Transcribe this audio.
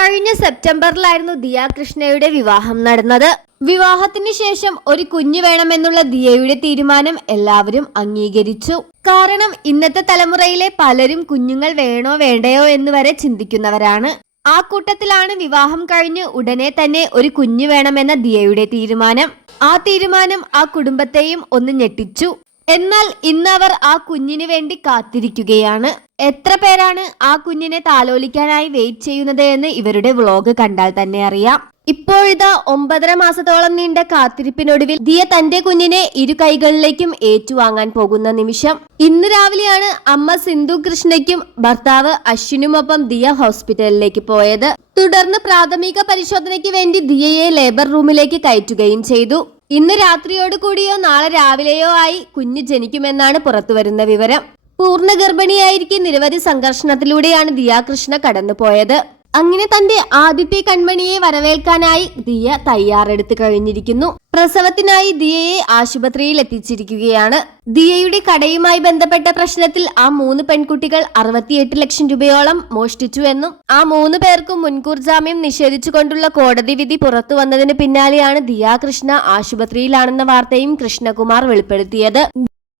കഴിഞ്ഞ സെപ്റ്റംബറിലായിരുന്നു ദിയ കൃഷ്ണയുടെ വിവാഹം നടന്നത്. വിവാഹത്തിന് ശേഷം ഒരു കുഞ്ഞു വേണമെന്നുള്ള ദിയയുടെ തീരുമാനം എല്ലാവരും അംഗീകരിച്ചു. കാരണം ഇന്നത്തെ തലമുറയിലെ പലരും കുഞ്ഞുങ്ങൾ വേണോ വേണ്ടയോ എന്ന് വരെ ചിന്തിക്കുന്നവരാണ്. ആ കൂട്ടത്തിലാണ് വിവാഹം കഴിഞ്ഞ് ഉടനെ തന്നെ ഒരു കുഞ്ഞു വേണമെന്ന ദിയയുടെ തീരുമാനം. ആ തീരുമാനം ആ കുടുംബത്തെയും ഒന്ന് ഞെട്ടിച്ചു. എന്നാൽ ഇന്ന് അവർ ആ കുഞ്ഞിനു വേണ്ടി കാത്തിരിക്കുകയാണ്. എത്ര പേരാണ് ആ കുഞ്ഞിനെ താലോലിക്കാനായി വെയിറ്റ് ചെയ്യുന്നത് എന്ന് ഇവരുടെ വ്ളോഗ് കണ്ടാൽ തന്നെ അറിയാം. ഇപ്പോഴിതാ ഒമ്പതര മാസത്തോളം നീണ്ട കാത്തിരിപ്പിനൊടുവിൽ ദിയ തന്റെ കുഞ്ഞിനെ ഇരു കൈകളിലേക്കും ഏറ്റുവാങ്ങാൻ പോകുന്ന നിമിഷം. ഇന്ന് രാവിലെയാണ് അമ്മ സിന്ധു കൃഷ്ണയ്ക്കും ഭർത്താവ് അശ്വിനുമൊപ്പം ദിയ ഹോസ്പിറ്റലിലേക്ക് പോയത്. തുടർന്ന് പ്രാഥമിക പരിശോധനയ്ക്ക് വേണ്ടി ദിയയെ ലേബർ റൂമിലേക്ക് കയറ്റുകയും ചെയ്തു. ഇന്ന് രാത്രിയോടുകൂടിയോ നാളെ രാവിലെയോ ആയി കുഞ്ഞ് ജനിക്കുമെന്നാണ് പുറത്തുവരുന്ന വിവരം. പൂർണ ഗർഭിണിയായിരിക്കെ നിരവധി സംഘർഷണത്തിലൂടെയാണ് ദിയ കൃഷ്ണ കടന്നുപോയത്. അങ്ങനെ തന്റെ ആദ്യത്തെ കൺമണിയെ വരവേൽക്കാനായി ദിയ തയ്യാറെടുത്ത് കഴിഞ്ഞിരിക്കുന്നു. പ്രസവത്തിനായി ദിയയെ ആശുപത്രിയിൽ എത്തിച്ചിരിക്കുകയാണ്. ദിയയുടെ കടയുമായി ബന്ധപ്പെട്ട പ്രശ്നത്തിൽ ആ മൂന്ന് പെൺകുട്ടികൾ അറുപത്തിയെട്ട് ലക്ഷം രൂപയോളം മോഷ്ടിച്ചു എന്നും ആ മൂന്ന് പേർക്കും മുൻകൂർ ജാമ്യം നിഷേധിച്ചുകൊണ്ടുള്ള കോടതി വിധി പുറത്തു വന്നതിന് പിന്നാലെയാണ് ദിയ കൃഷ്ണ ആശുപത്രിയിലാണെന്ന വാർത്തയും കൃഷ്ണകുമാർ വെളിപ്പെടുത്തിയത്.